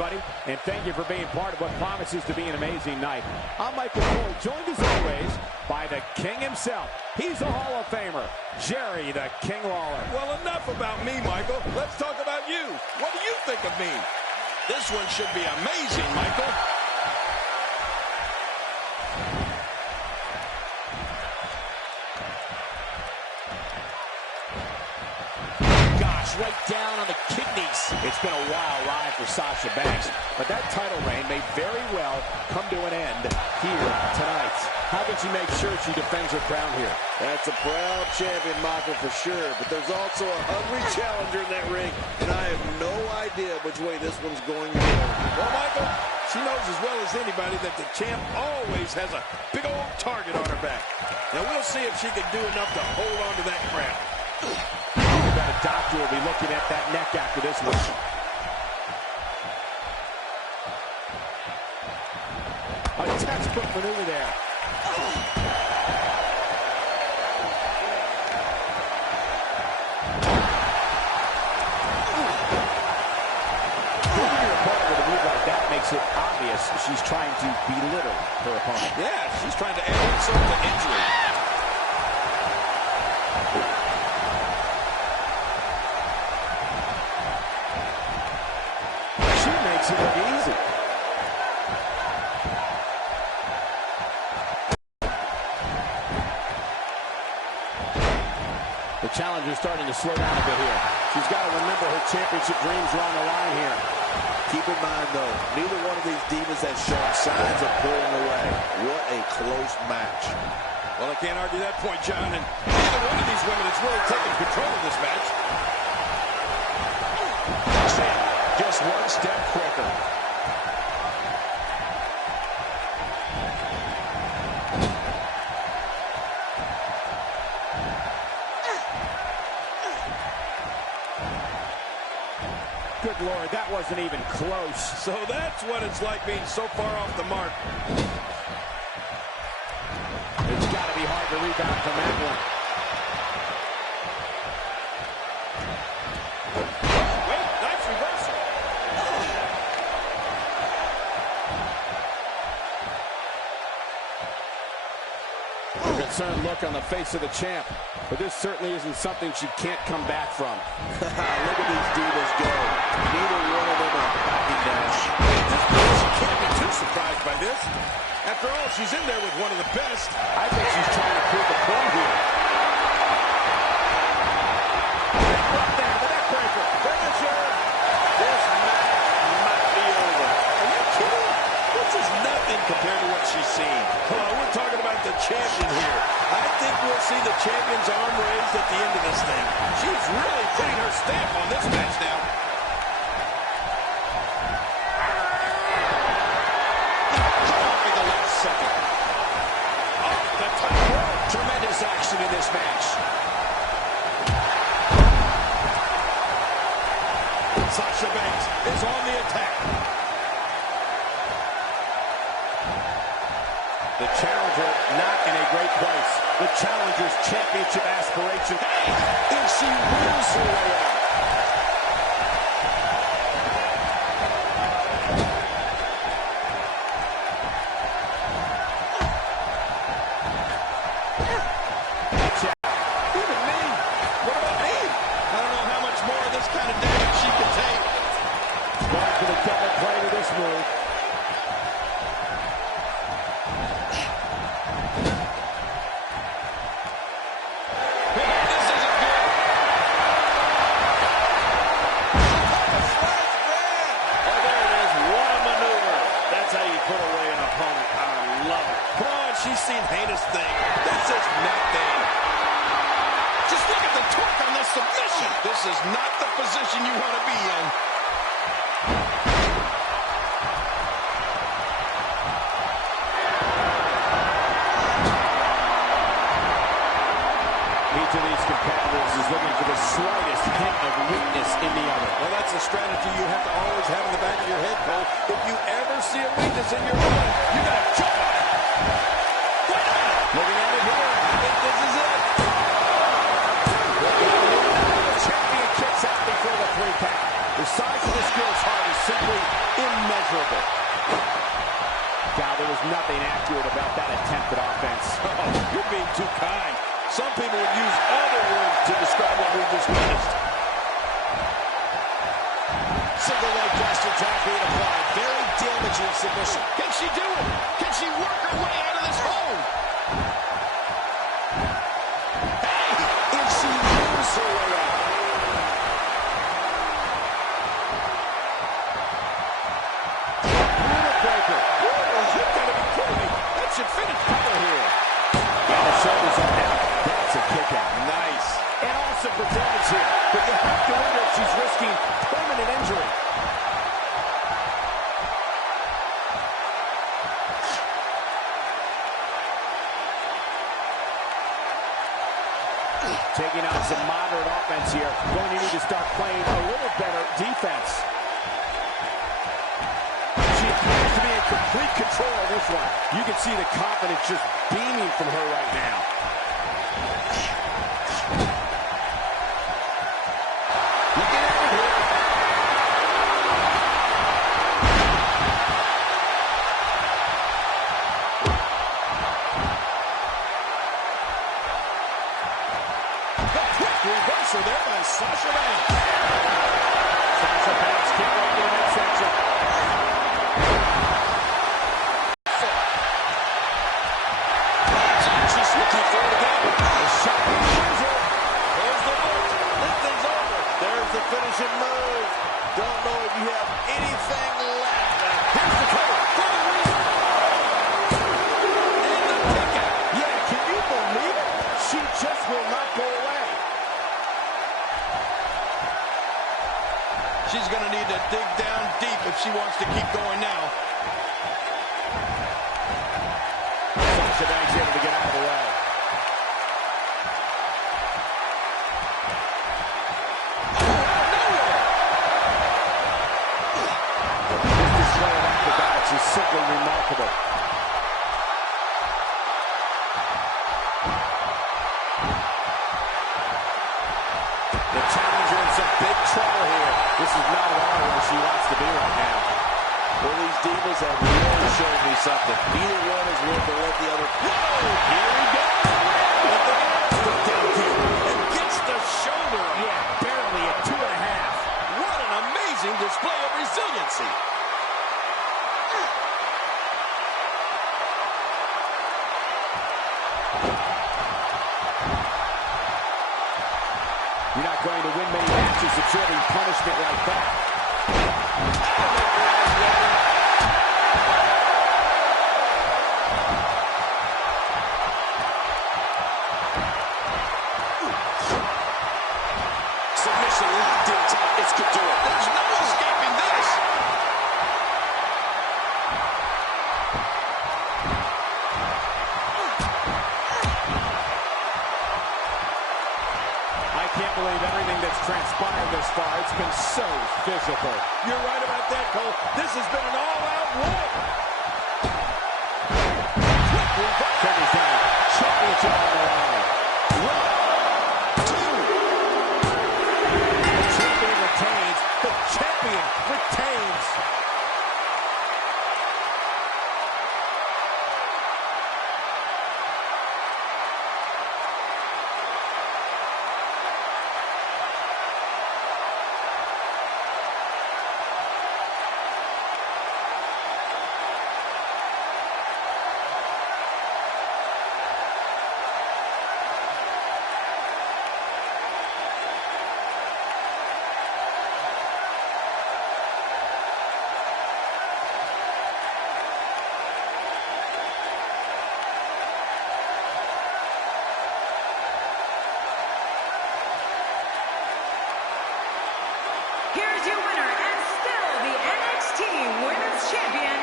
everybody, and thank you for being part of what promises to be an amazing night. I'm Michael Cole, joined as always by the King himself. He's a Hall of Famer, Jerry the King Lawler. Well, enough about me, Michael. Let's talk about you. What do you think of me? This one should be amazing, Michael. Right down on the kidneys. It's been a wild ride for Sasha Banks, but that title reign may very well come to an end here tonight. How can she make sure she defends her crown here? That's a proud champion, Michael, for sure, but there's also a hungry challenger in that ring, and I have no idea which way this one's going to go. Well, Michael, she knows as well as anybody that the champ always has a big old target on her back. Now, we'll see if she can do enough to hold on to that crown. A doctor will be looking at that neck after this one. A textbook maneuver there. Hitting your opponent with a move like that makes it obvious she's trying to belittle her opponent. Yeah, she's trying to add insult to injury. It look easy. The challenger's starting to slow down a bit here. She's got to remember her championship dreams are on the line here. Keep in mind, though, neither one of these divas has shown signs of pulling away. What a close match. Well, I can't argue that point, John, and neither one of these women has really taken control of this match. Just one step quicker. Good Lord, that wasn't even close. So that's what it's like being so far off the mark. It's got to be hard to rebound from that one. Concerned look on the face of the champ, but this certainly isn't something she can't come back from. Look at these divas go. Neither one of them are backing down. She can't be too surprised by this. After all, she's in there with one of the best. I think she's trying to prove a point here. Right there, the neck breaker. Finisher. This match might be over. Are you kidding? This is nothing compared to what she's seen. Come on, we're talking about the champion here. I think we'll see the champion's arm raised at the end of this thing. She's really putting her stamp on this match now. In the last second. Off the top rope. Tremendous action in this match. Sasha Banks is on the attack. The challenger not in a great place. The challenger's championship aspiration. And she wins her way out. Even me. What about me? I don't know how much more of this kind of damage she can take. Going for the double play with this move. She's seen heinous things. This is nothing. Just look at the torque on this submission. This is not the position you want to be in. Each of these competitors is looking for the slightest hint of weakness in the other. Well, that's a strategy you have to always have in the back of your head, Cole. If you ever see a weakness in your opponent, you got to jump on it. Looking at it here. I think this is it. The champion kicks out before the 3 count. The size of this girl's heart is simply immeasurable. about that attempted offense. Oh, you're being too kind. Some people would use other words to describe what we just witnessed. Single leg press attack being applied. Very damaging submission. Can she do it? Can she work her way out of this hole? Hey, and she moves her way out. Breaker. Oh, you gotta be kidding me. That should finish cover here. And the shoulders up now. That's a kick out. Nice. And awesome performance here. But you have to wonder if she's risking permanent injury. Taking on some moderate offense here. Going to need to start playing a little better defense. She appears to be in complete control of this one. You can see the confidence just beaming from her right now. Looking at it here. The quick reversal there by Sasha Banks. Sasha Banks can't wait to the next section. She's looking for it again. The shot is it. There's the look. This thing's over. There's the finishing move. Don't know if you have anything left. Here's the cover for the win. And the kick out. Yeah, can you believe it? She just will not go away. She's going to need to dig down deep if she wants to keep going now. Sasha Banks able to get out of the way. This display of acrobatics is simply remarkable. The challenger in some big trouble here. This is not at all where she wants to be right now. Well, these divas have really shown me something. Neither one is willing to let the other. Whoa! Here we go! And the put down deep and gets the shoulder. Yeah, barely at 2.5. What an amazing display of resiliency. You're not going to win many matches absorbing punishment like that. Submission locked in tight. This could do it. There's no escaping this. I can't believe everything that's transpired this far. It's been so physical. You're right about that, Cole. This has been an all-out war. Quick reverse. Turner's down. Championship on the line. 1, 2. The champion retains. The champion retains. Here's your winner and still the NXT Women's Champion,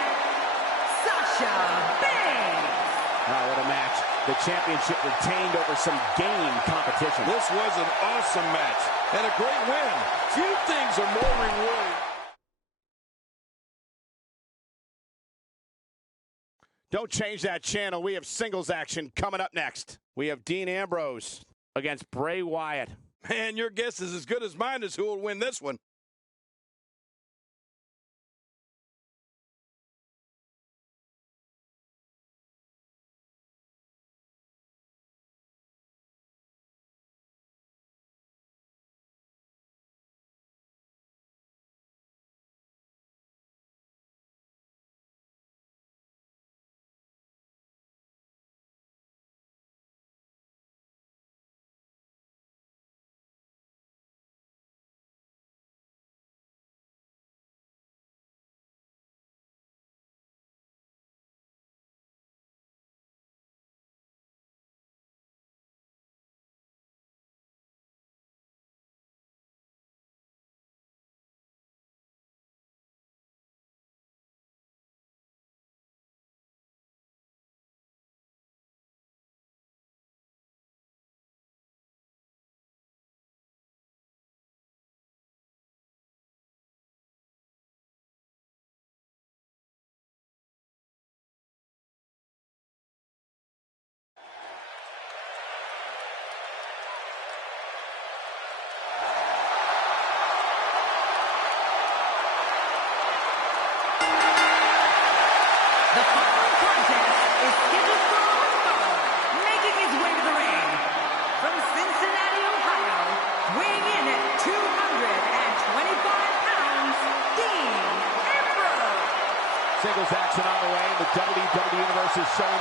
Sasha Banks. Oh, what a match. The championship retained over some game competition. This was an awesome match and a great win. Few things are more rewarding. Don't change that channel. We have singles action coming up next. We have Dean Ambrose against Bray Wyatt. Man, your guess is as good as mine as who will win this one.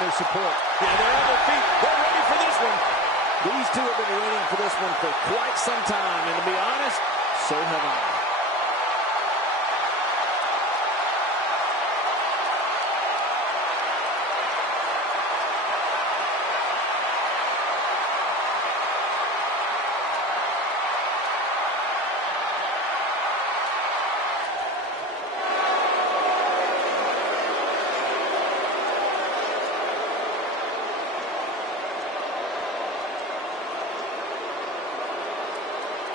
their support. Yeah, they're on their feet. They're ready for this one. These two have been waiting for this one for quite some time, and to be honest, so have I.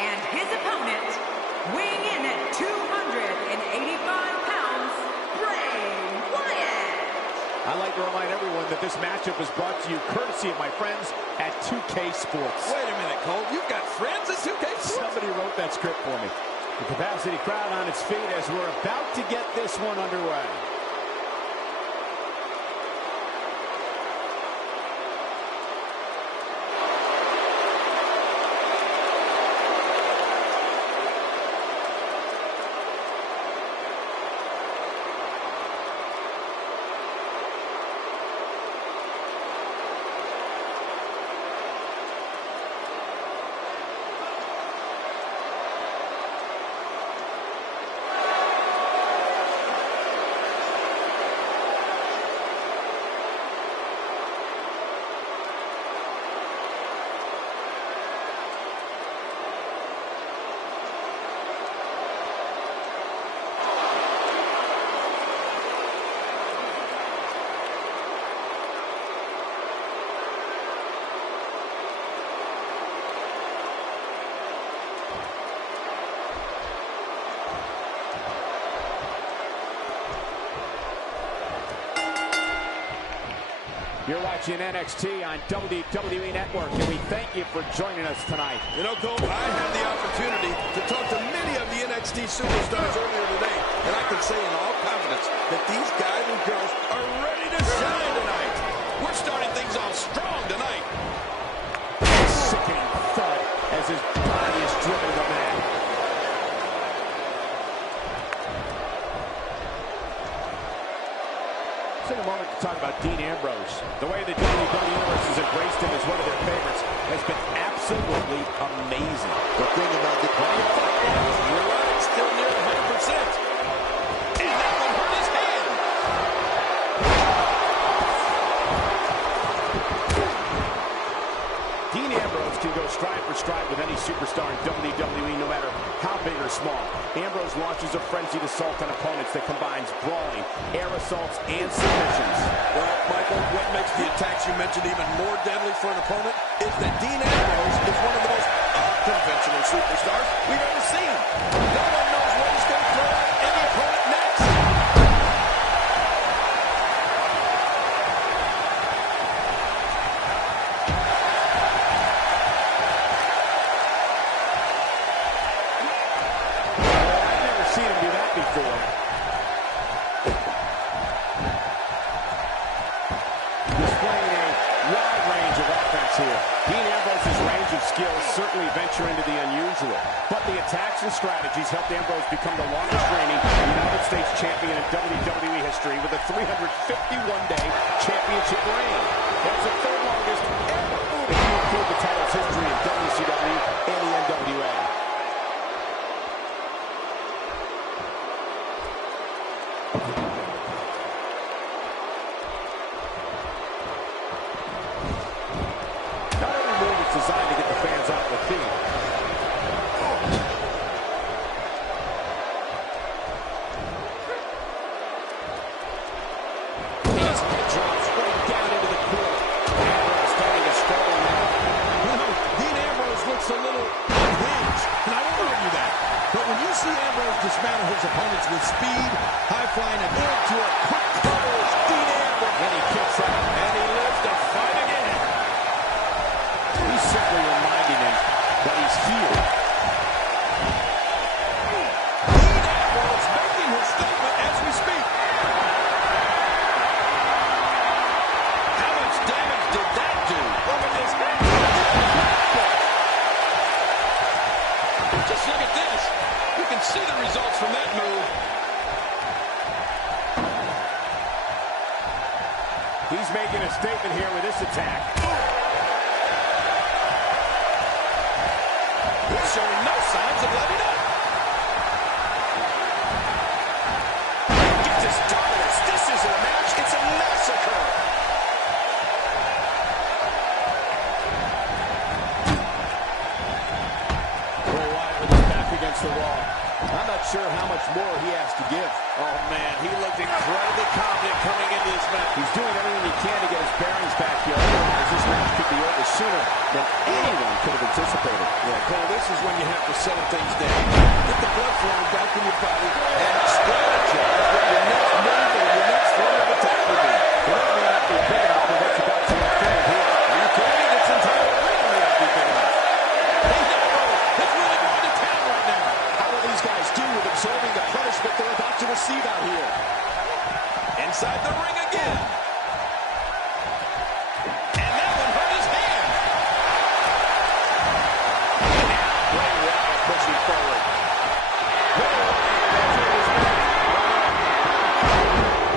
And his opponent, weighing in at 285 pounds, Bray Wyatt. I'd like to remind everyone that this matchup was brought to you courtesy of my friends at 2K Sports. Wait a minute, Cole. You've got friends at 2K Sports? Somebody wrote that script for me. The capacity crowd on its feet as we're about to get this one underway. You're watching NXT on WWE Network, and we thank you for joining us tonight. You know, Cole, I had the opportunity to talk to many of the NXT superstars earlier today, and I can say in all confidence that these guys and girls are ready to shine tonight. We're starting things off strong tonight. Sickening thud as his body is driven to the mat. Take a moment to talk about Dean Ambrose. The way the WWE Universe has embraced him as one of their favorites has been absolutely amazing. The thing about the You're right, still near 100%. And that one hurt his hand. Dean Ambrose can go stride for stride with any superstar in WWE, no matter how big or small. Ambrose launches a frenzied assault on opponents that combines brawling, air assaults, and submissions. Well, Michael, what makes the attacks you mentioned even more deadly for an opponent is that Dean Ambrose is one of the most unconventional superstars we've ever seen. No one knows what he's going to throw at any opponent next. I've never seen him do that before. Displaying a wide range of offense here. Dean Ambrose's range of skills certainly venture into the unusual, but the attacks and strategies helped Ambrose become the longest reigning United States champion in WWE history with a 351-day championship reign. That's the third longest ever if you include the title's history in WCW and the NWA. Not every move is designed to get the fans out the feet. His head drops right down into the court. Ambrose starting to struggle now. You know, Dean Ambrose looks a little unhinged, and I won't argue that. But when you see Ambrose dismantle his opponents with speed, high-flying, and into a quick cover, it's Dean Ambrose. And he kicks out. And he lives to fight again. He's simply reminding him that he's here. Dean Ambrose making his statement as we speak. How much damage did that do? Look at his head. Just look at this. You can see the results from that move. statement here with this attack. He's showing no signs of letting up. Gets his dominance. This isn't a match. It's a massacre. Bray Wyatt with his back against the wall. I'm not sure how much more he has to give. Oh, man, he looked incredibly confident coming into this match. He's doing everything he can to get his bearings back here. Otherwise, this match could be over sooner than anyone could have anticipated. Yeah, Cole, this is when you have to settle things down. Get the blood flowing back in your body and strategize what your next move or your next form of attack will be. Well, that may not be big enough for what's about to unfold here. Are you kidding? This entire arena may not be big enough. It's really going to town right now. How will these guys do with absorbing the punishment they're about to receive out here? Inside the ring again. And that one hurt his hand. Now, Bray Wyatt pushing forward.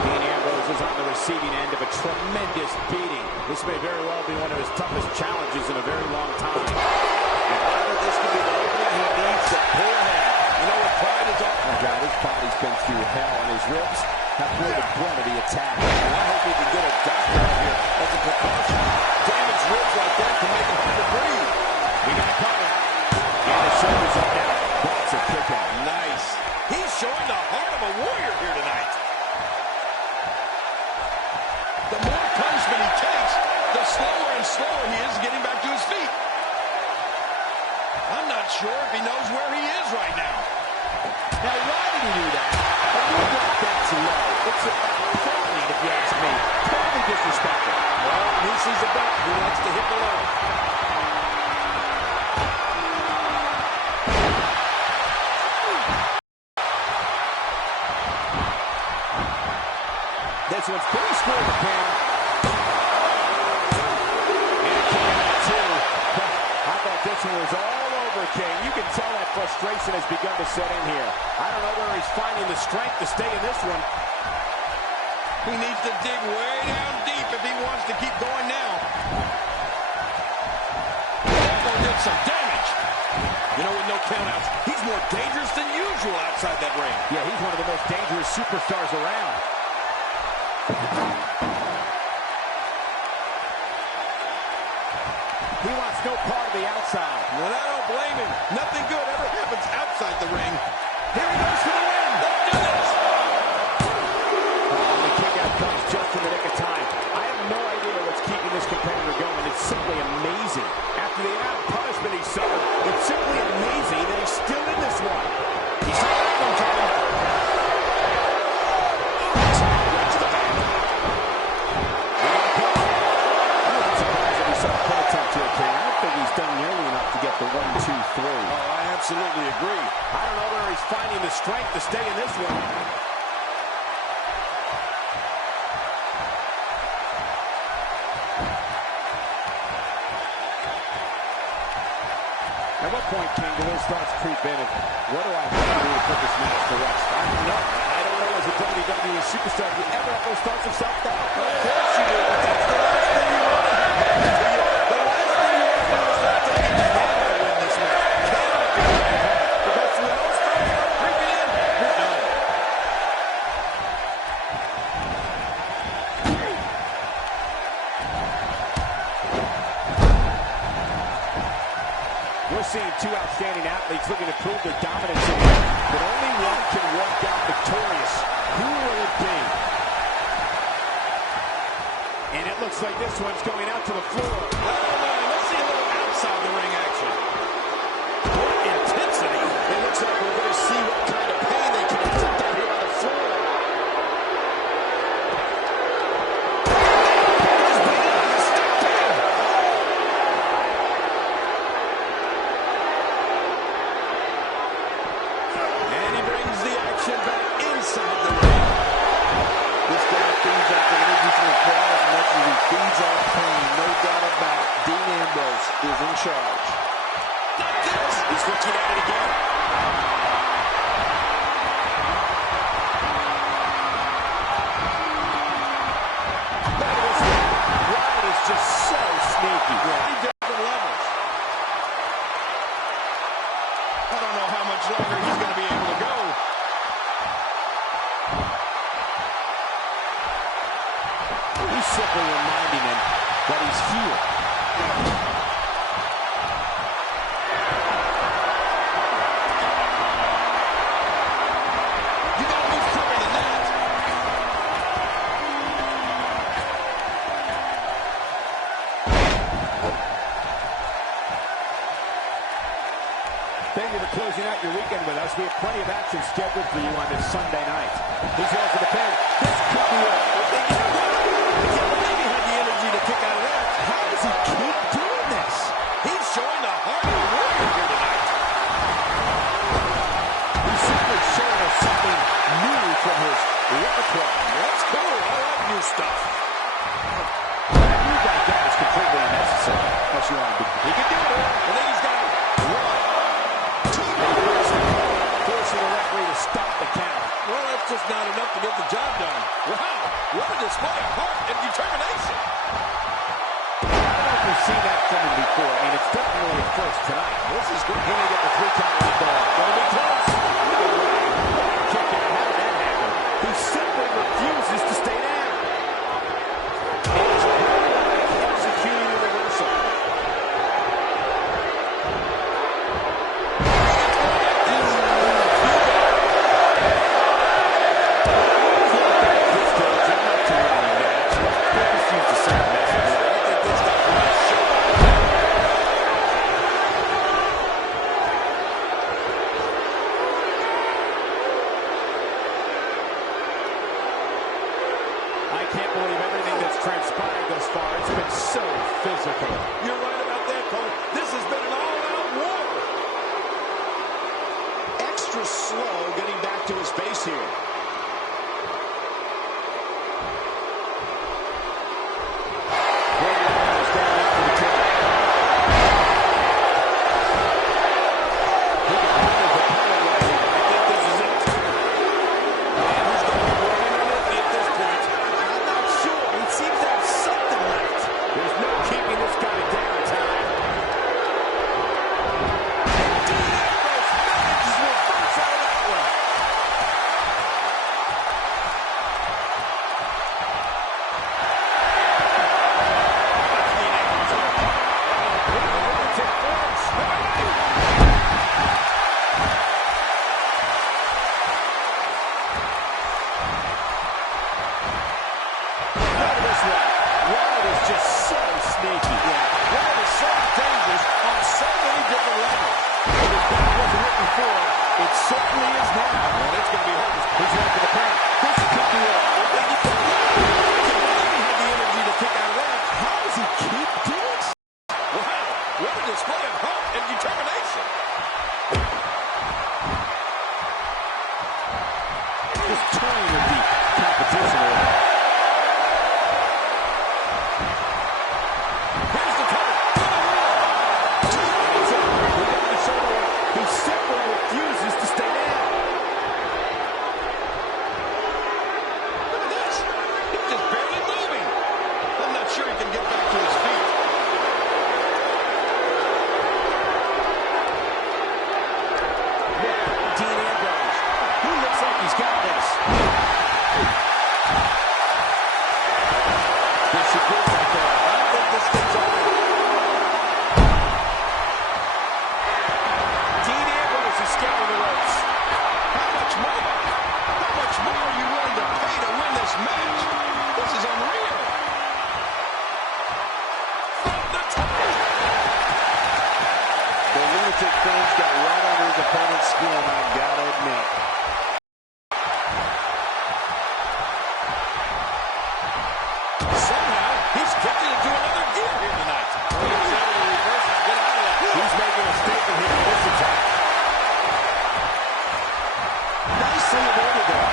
Dean Ambrose is on the receiving end of a tremendous beating. This may very well be one of his toughest challenges in a very long time. And either this could be the opening he needs to pull ahead. You know what pride is all. Oh God, his body's been through hell, and his ribs have bore the brunt of the attack. And I hope he can get a doctor out here as a precaution. Damaged ribs like that can make him hard to breathe. We got a cover. And the shoulders up now. That's a kick out. Nice. He's showing the heart of a warrior here tonight. The more punishment he takes, the slower and slower he is getting back to his feet. I'm not sure if he knows where he is right now. Now, why did he do that? A move like that's low. It's appalling, if you ask me. Totally disrespectful. Well, when he sees a belt, he likes to hit below. This one's pretty square to Pam. And a kick out too. I thought this one was all over, King. You can tell that frustration has begun to set in here. I don't know where he's finding the strength to stay in this one. He needs to dig way down deep if he wants to keep going now. Elbow did some damage. You know, with no countouts, he's more dangerous than usual outside that ring. Yeah, he's one of the most dangerous superstars around. He wants no part of the outside. And I don't blame him. Nothing good ever happens outside the ring. Here he goes for the win. Let's do this. Oh, the kick out comes just in the nick of time. I have no idea what's keeping this competitor going. It's simply amazing. After the amount of punishment he suffered, it's simply amazing that he's still in this one. He's not out on time. The 1, 2, 3. Oh, I absolutely agree. I don't know where he's finding the strength to stay in this one. At what point, King, do those thoughts creep in of what do I have to do to put this match to rest? I don't know. I don't know as a WWE superstar, do you ever have those thoughts of self-doubt? Of course you do, but that's the last thing you want to happen to you. The last thing you want to do is start thinking, can I win this match? Can I be able to have? Because when those thoughts start creeping in, you're done. We're seeing two outstanding athletes looking to prove their dominance in here, but only one can walk out victorious. Who will it be? And it looks like this one's going out to the floor. Let's see a little outside the ring action. What intensity. It looks like we're going to see what kind of pain they can inflict out here on the floor. And he brings the action back inside the ring. This guy feeds off the energy from the crowd as much as he feeds off pain. No doubt about it. Dean Ambrose is in charge. Not this. He's looking at it again. Look at this one. his heel. You gotta move quicker than that. Thank you for closing out your weekend with us. We have plenty of action scheduled for you on this Sunday night. He's going for the pin. This could be it. I think he can't believe he had the energy to kick out of that. How does he keep doing this? He's showing the heart of a warrior here tonight. He's simply showing us something new from his repertoire. That's cool. I like new stuff. That move like that is completely unnecessary. Unless you want to be. He can do it. I think he's got it. Forcing the referee to stop the count. Well, that's just not enough to get the job done. Wow, what a display of heart and determination. I don't know if we've seen that from him before. I mean, it's definitely a first tonight. This is good. He's going to get the 3 count on the ball. Going to be close. No way. Kick out. How did that happen? He simply refuses to stay down. And he's executing the reversal. I can't believe everything that's transpired thus far. It's been so physical. You're right about that, Cole. This has been an all-out war. Extra slow getting back to his base here. It certainly is now. And it's going to be hard. He's going for the pin. This could be it. I think he had the energy to kick out of that. How does he keep doing this? Wow, what a display of heart and determination. Just toying with the competition a little. Here's the cover. He simply refuses to stay down. Look at this. He's just barely moving. I'm not sure he can get back to his feet. Look, Dean Ambrose. He looks like he's got this. This should be right there. I think this thing's over. Dean Ambrose is scaling the ropes. How much more? How much more are you willing to pay to win this match? This is unreal. From the top. The lunatic fans got right under his opponent's skin, I gotta admit. Somehow, he's kicked it into another gear here tonight. He's able to reverse and get out of that. He's making a statement here in this attack. Nicely avoided there.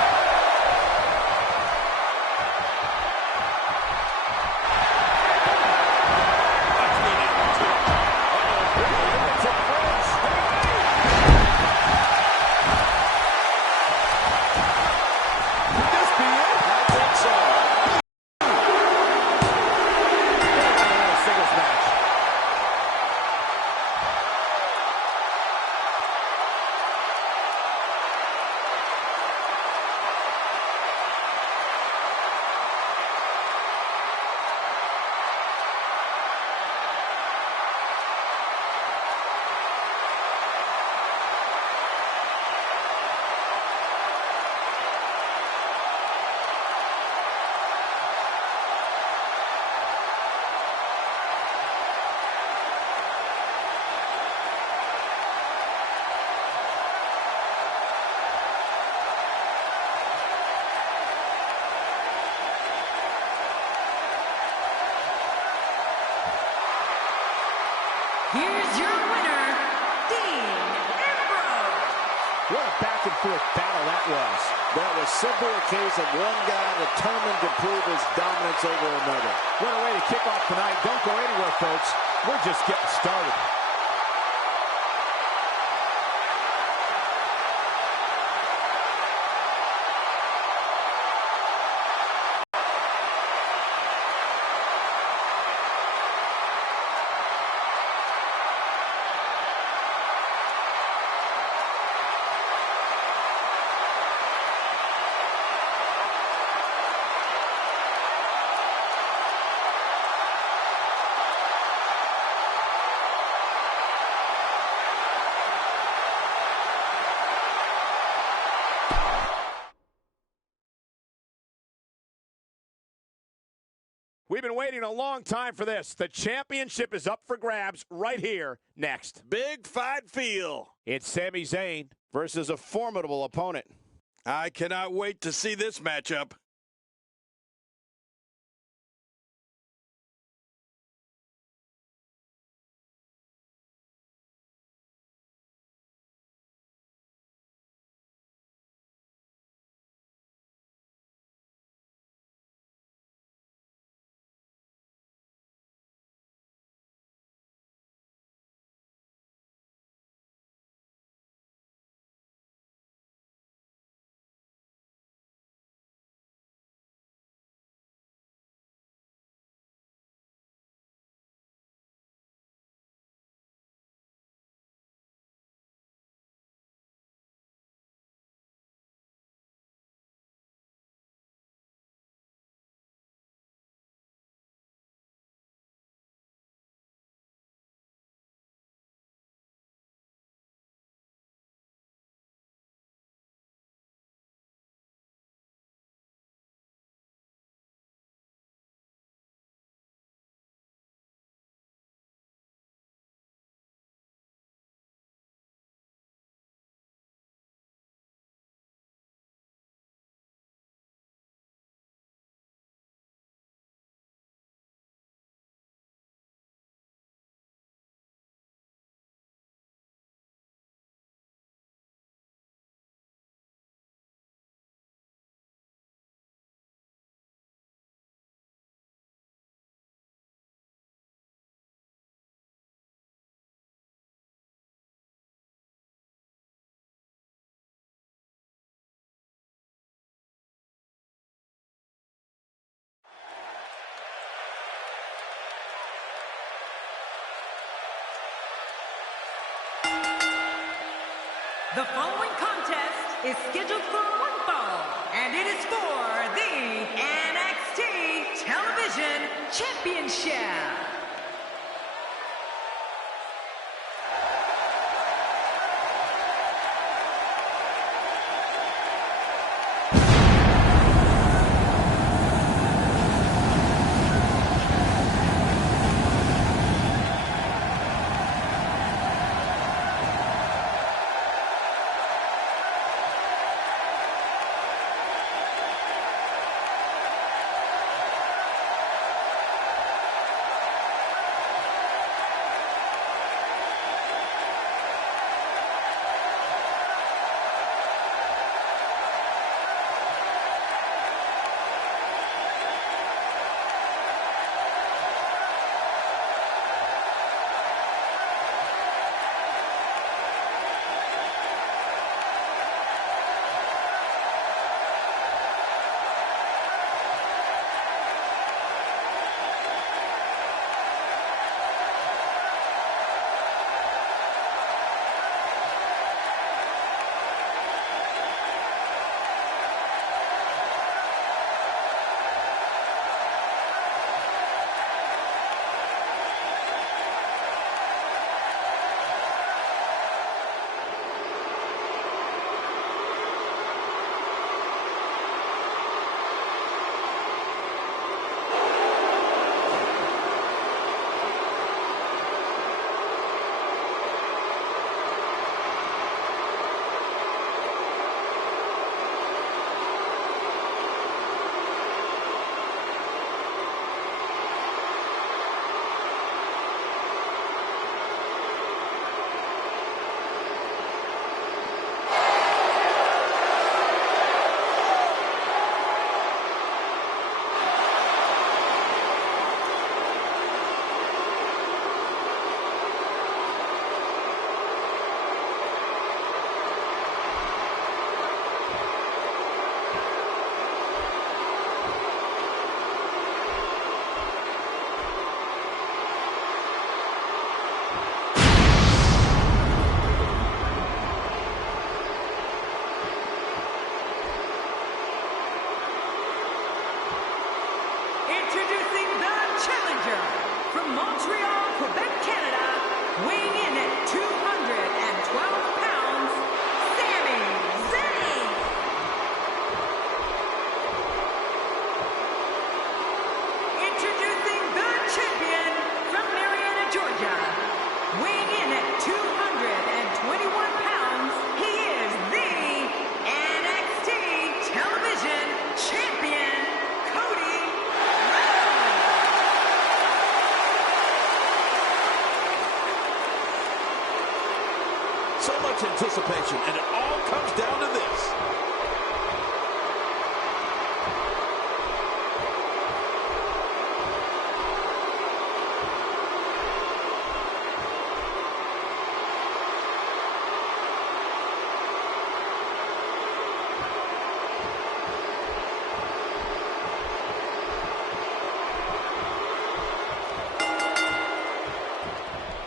Here's your winner, Dean Ambrose. What a back-and-forth battle that was. That was simply a case of one guy determined to prove his dominance over another. What a way to kick off tonight. Don't go anywhere, folks. We're just getting started. We've been waiting a long time for this. The championship is up for grabs right here next. Big fight feel. It's Sami Zayn versus a formidable opponent. I cannot wait to see this matchup. The following contest is scheduled for one fall, and it is for the NXT Television Championship. Montreal, Quebec, Canada, weighing in at 212 pounds, Sami Zayn. Introducing the champion from Marietta, Georgia, weighing in at 221 pounds, he is the NXT Television Champion, Cody Rhodes. So much anticipation, and it all comes down to this.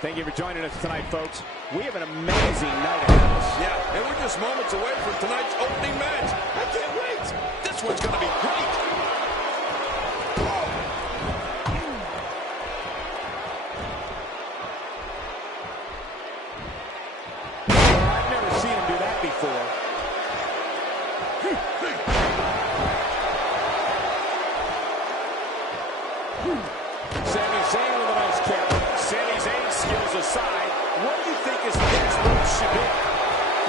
Thank you for joining us tonight, folks. We have an amazing night ahead of us. Yeah, and we're just moments away from tonight's opening match. I can't wait. This one's going to be great. I've never seen him do that before. Sami Zayn with a nice kick. Sami Zayn's skills aside, what do you think his next move should be?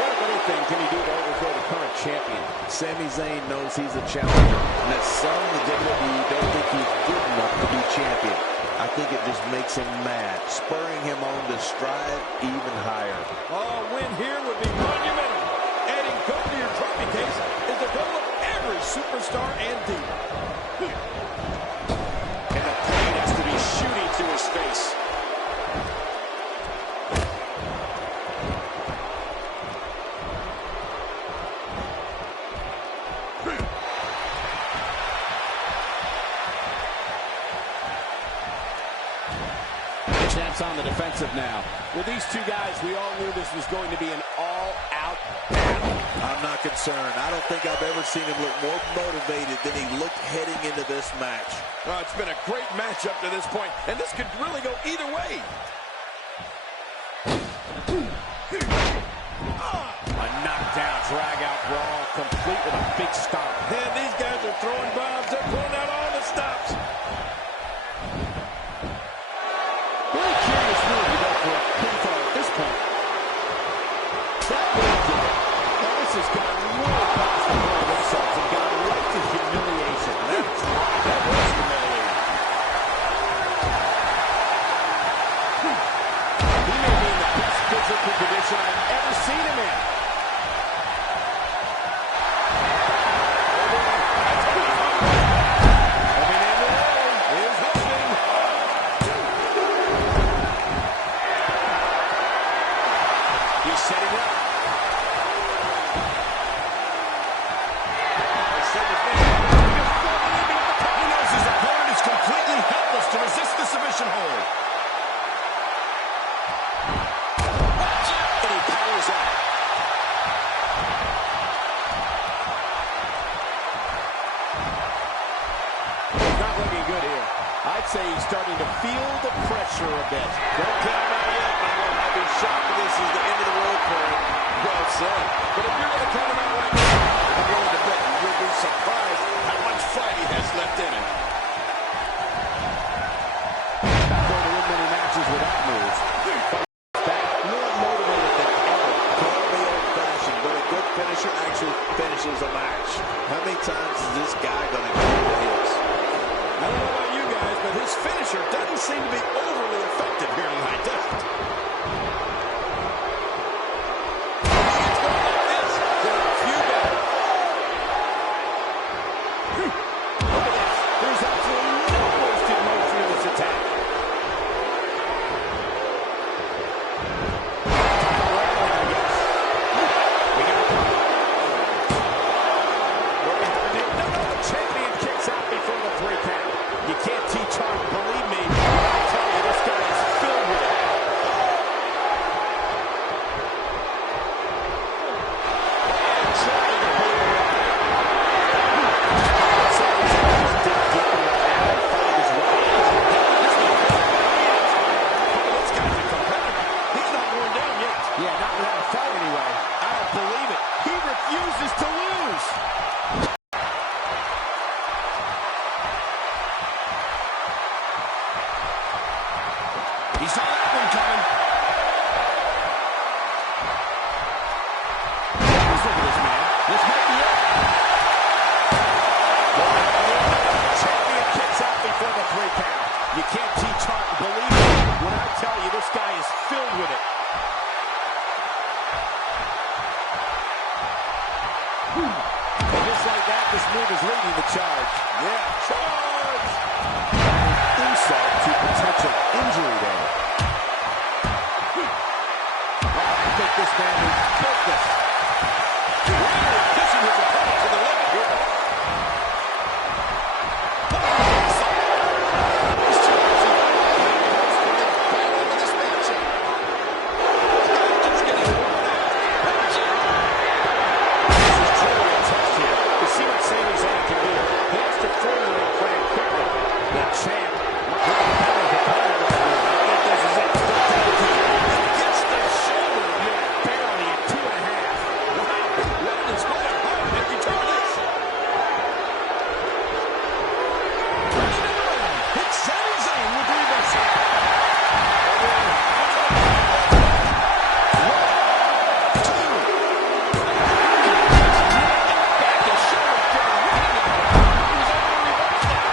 What, if anything, can he do to overthrow the current champion? Sami Zayn knows he's a challenger, and that some in the WWE don't think he's good enough to be champion. I think it just makes him mad, spurring him on to strive even higher. A win here would be monumental. Adding gold to your trophy case is the goal of every superstar and diva. And the pain has to be shooting through his face. Champ's on the defensive now. With these two guys, we all knew this was going to be an all-out battle. I'm not concerned. I don't think I've ever seen him look more motivated than he looked heading into this match. Oh, it's been a great match up to this point, and this could really go either way. A knockdown, drag-out brawl, complete with a big stomp. And these guys are throwing bombs. They're pulling out all the stops. Really curious move to go for a pinfall at this point. That move did it. Now this has gone way past the point of insults and gone right to humiliation. That's right. That was humiliating. He may be in the best physical condition I've ever seen him in. I'd say he's starting to feel the pressure a bit. Don't count him out yet, Michael. I'd be shocked if this is the end of the road for him. Well said. But if you're going to count him out right now, I'm willing to bet you'll be surprised how much fight he has left in him. Not going to win many matches without moves. Back, more motivated than ever. Call me old-fashioned, but a good finisher actually finishes a match. How many times is this guy going to go to his? I don't know about you guys, but his finisher doesn't seem to be overly effective here tonight, does it? It's going like this. There are a few better. Look at this. There's He saw that one coming. Let's look at this, man. This might be it. Champion kicks out before the 3 count. You can't teach heart. Believe me when I tell you this guy is filled with it. And just like that, this move is leading the charge. Yeah, charge! Insult to potential injury there. I think this man is built this. Really pushing his opponent to the limit here. These two actually back into this matchup. Just getting worn out. This is truly a test here to see what Sami Zayn can do. He has to formulate a plan quickly. The champ might have a power of opponent right now. I think this is it. Gets the shoulder. Yeah, barely at 2.5. Wow, what a display of heart and determination. Turning it around. It's Sami Zayn with the reversal. Back his shoulder getting ready now. He was able to reverse that.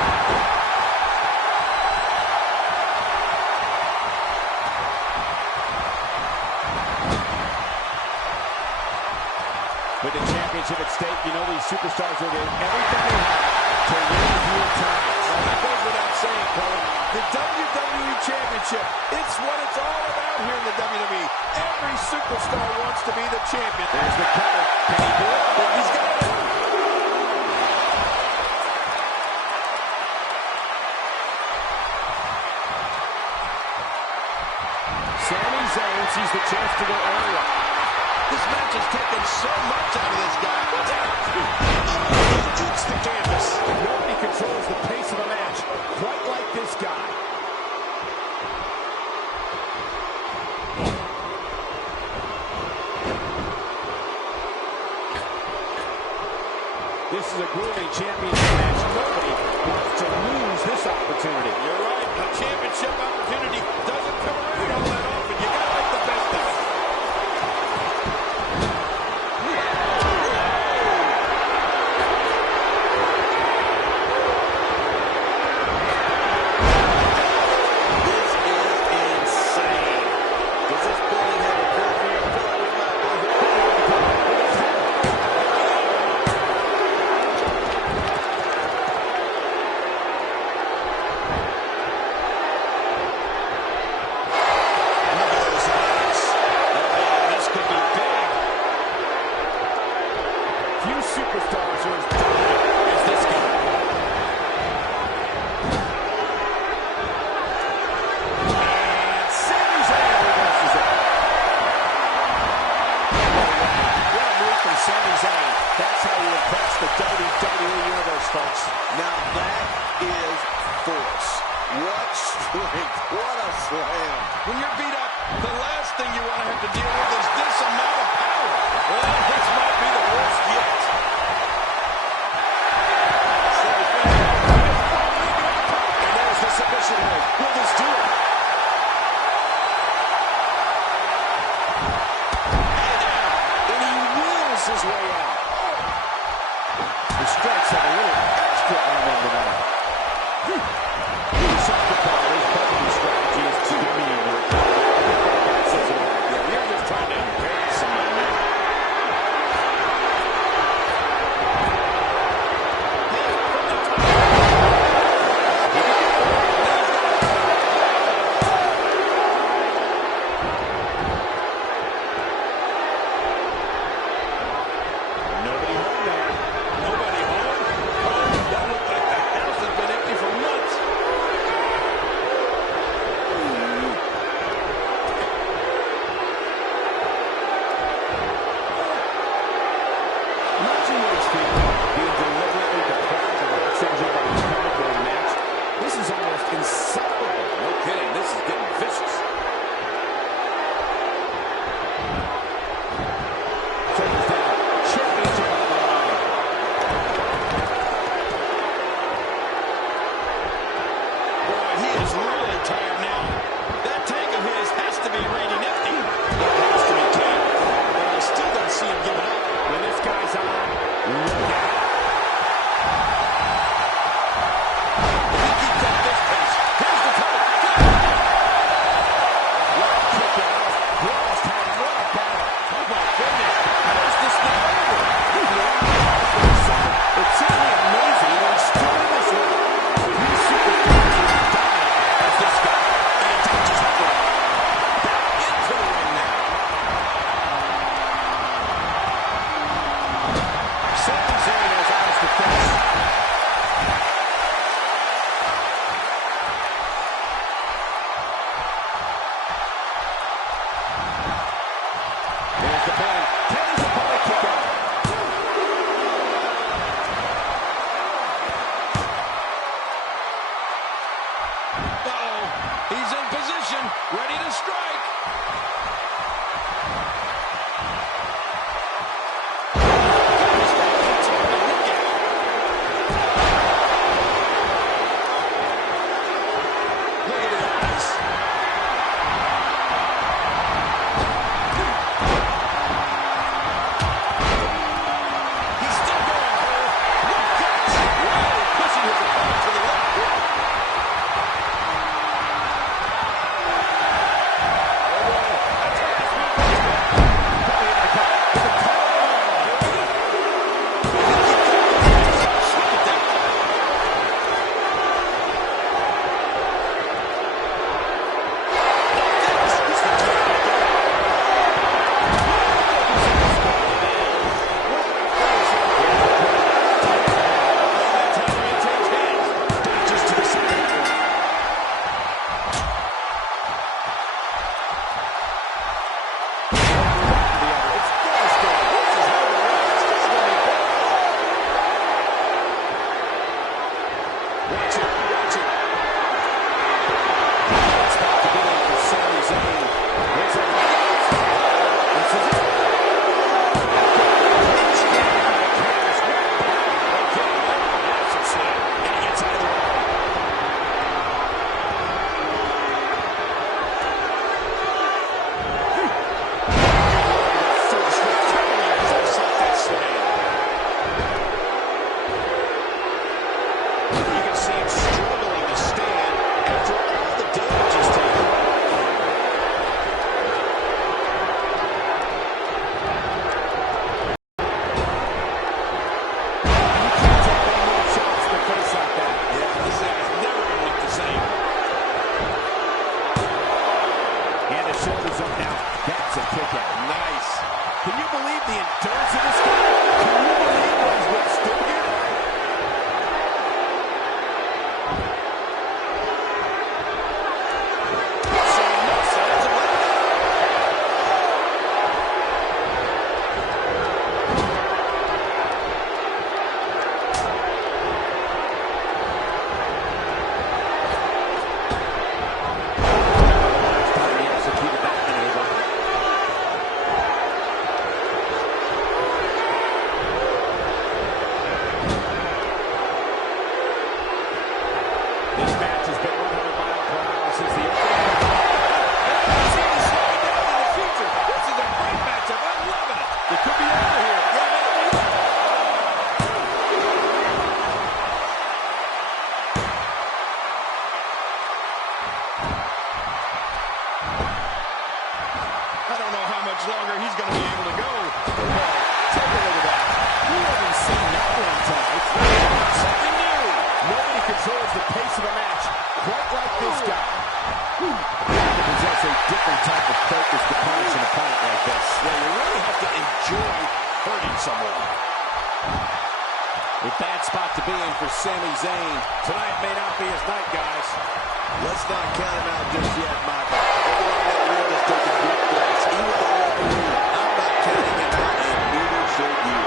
With the championship at stake, you know these superstars will give everything they have to win a few times. Well, that goes without saying, Cole. The WWE Championship, it's what it's all about here in the WWE. Every superstar wants to be the champion. There's the cover. Can he do it? He's got it. Sami Zayn sees the chance to go earlier. This match has taken so much out of this guy. He eats the canvas. Nobody controls the pace of a match quite like this guy. This is a grueling championship match. Nobody wants to lose this opportunity. You're right. A championship opportunity doesn't come around all that often. You got to make the best of it. This is insane. Does this building have a curfew? I feel like we might be here. Look at those eyes. Oh, this could be big. Few superstars are as dominant as this guy. And Sami Zayn reverses it. What a move from Sami Zayn. That's how you impress the WWE Universe, folks. Now that is force. What strength. What a slam. When you're beat up, the last thing you want to have to deal with is this amount of power. Well, this might be the worst yet. And there's the submission hold. Will this do it? And he wheels his way out. The strikes have a little extra on them tonight. Something about his strategy is to demean your opponent. ready to strike. Longer he's going to be able to go. Take a look at that. We haven't seen that one tonight. Something new. Nobody controls the pace of a match quite like this guy. He possesses a different type of focus to punish an opponent like this. Yeah, you really have to enjoy hurting someone. A bad spot to be in for Sami Zayn. Tonight may not be his night, guys. Let's not count him out just yet, Michael. Everyone in that room is taking deep breaths. Even the referee, I'm not counting him out, and neither should you.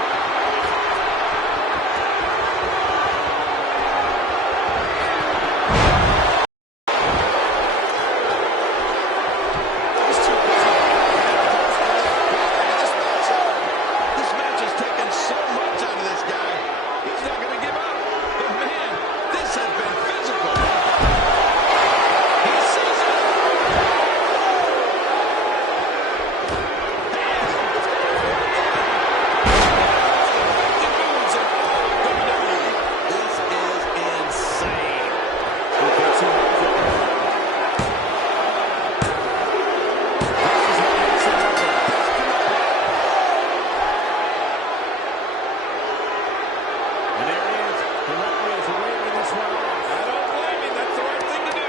This match has taken so much out of this guy. He's not going to give up. But man, this has been physical. He sees it. This is insane. And there he is. The referee is waving this one off. I don't blame him. That's the right thing to do.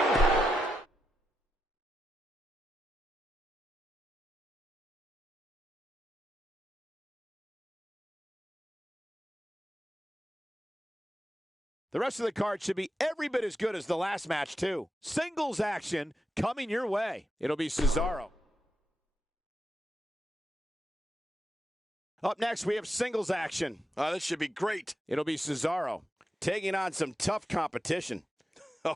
The rest of the card should be every bit as good as the last match, too. Singles action coming your way. It'll be Cesaro. Up next, we have singles action. This should be great. It'll be Cesaro taking on some tough competition.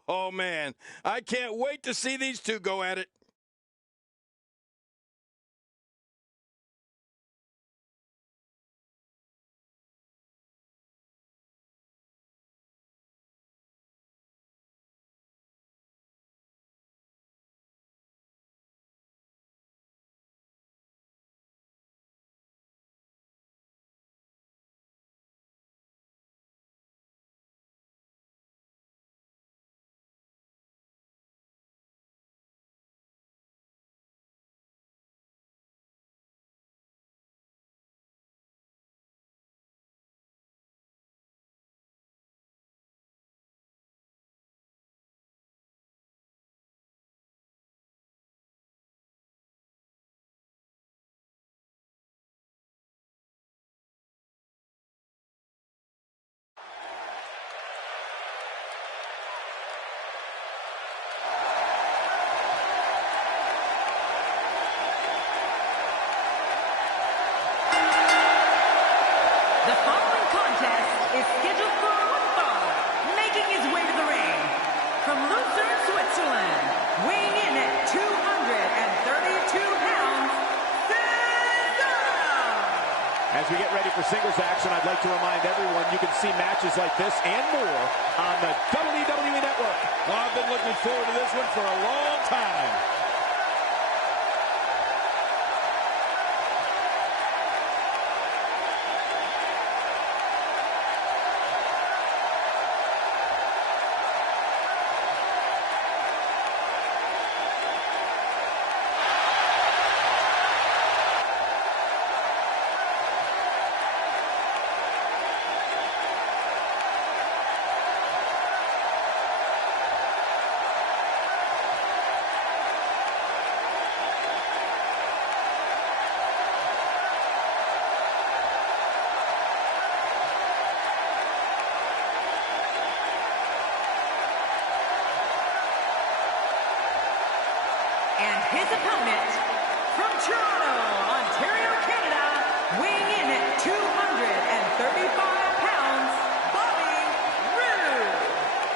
Oh, man. I can't wait to see these two go at it. As we get ready for singles action, I'd like to remind everyone you can see matches like this and more on the WWE Network. Well, I've been looking forward to this one for a long time. And his opponent, from Toronto, Ontario, Canada, weighing in at 235 pounds, Bobby Roode.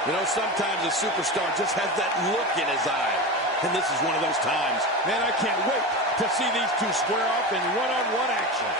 You know, sometimes a superstar just has that look in his eye. And this is one of those times. Man, I can't wait to see these two square off in one-on-one action.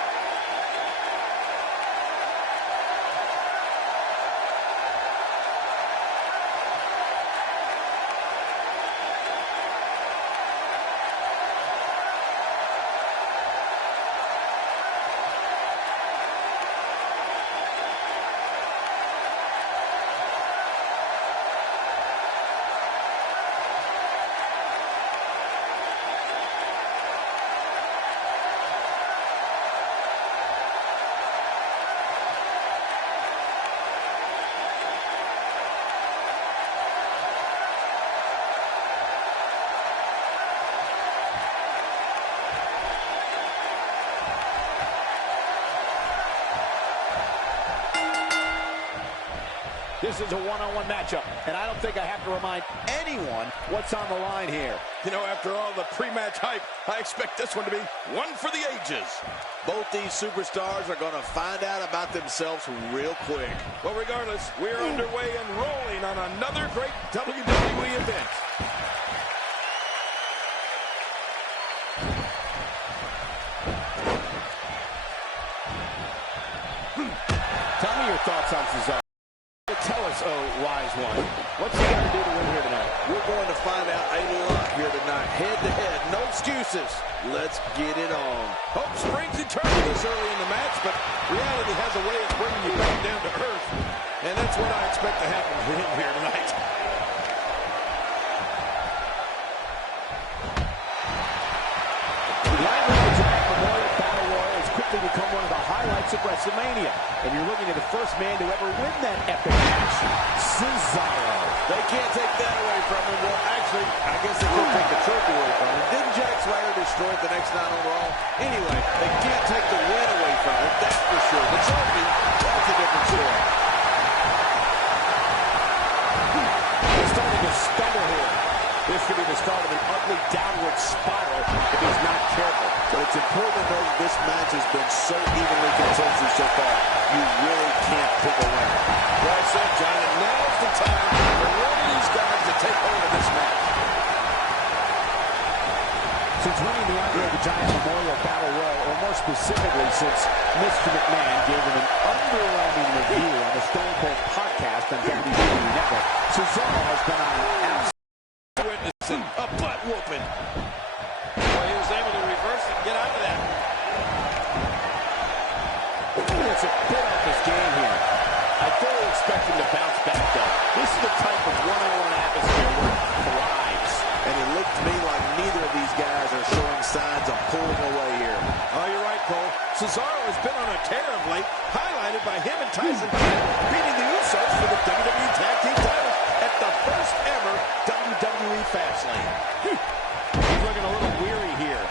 This is a one-on-one matchup, and I don't think I have to remind anyone what's on the line here. You know, after all the pre-match hype, I expect this one to be one for the ages. Both these superstars are going to find out about themselves real quick. Well, regardless, we're underway and rolling on another great WWE event. Tell me your thoughts on Cesaro. Tell us, oh, wise one, what's he got to do to win here tonight? We're going to find out a lot here tonight. Head-to-head, no excuses. Let's get it on. Hope springs eternal this early in the match, but reality has a way of bringing you back down to earth. And that's what I expect to happen for him here tonight. Become one of the highlights of WrestleMania. And you're looking at the first man to ever win that epic match, Cesaro. They can't take that away from him. Well, actually, I guess they could take the trophy away from him. Didn't Jack Swagger destroy it the next night on Raw? Anyway, they can't take the win away from him, that's for sure. The trophy, that's a different story. He's starting to stumble here. This could be the start of an ugly downward spiral if he's not careful. But it's important to know that this match has been so evenly contested so far. You really can't pick a winner. Well said, John, and now's the time for one of these guys to take over this match. Since winning the Andre the Giant Memorial Battle Royal, or more specifically since Mr. McMahon gave him an underwhelming review on the Stone Cold podcast on WWE Network, Cesaro has been on an absolute witnessing a butt whooping. Well, he was able to reverse it and get out of that. It's a bit off his game here. I fully expect him to bounce back, though. This is the type of one-on-one atmosphere where he thrives. And it looked to me like neither of these guys are showing signs of pulling away here. Oh, you're right, Cole. Cesaro has been on a tear of late, highlighted by him and Tyson Kidd beating the Usos for the WWE Tag Team titles at the first ever WWE Fastlane. He's looking a little weary here.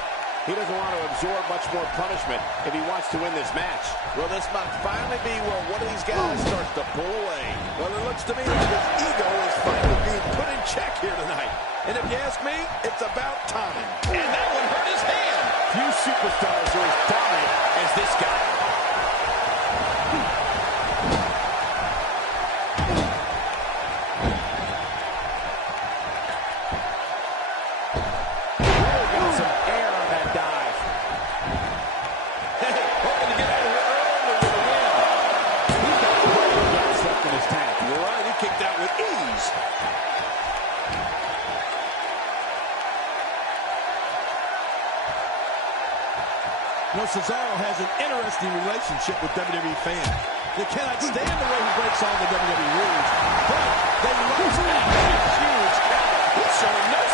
He doesn't want to absorb much more punishment if he wants to win this match. Well, this might finally be where one of these guys starts to pull away. Well, it looks to me like his ego is finally being put in check here tonight. And if you ask me, it's about time. And that one hurt his hand. Few superstars are as dominant as this guy. Hoping to get out of here You know, Cesaro has an interesting relationship with WWE fans. They cannot stand the way he breaks all the WWE rules, but they love him. Huge cow. He's showing no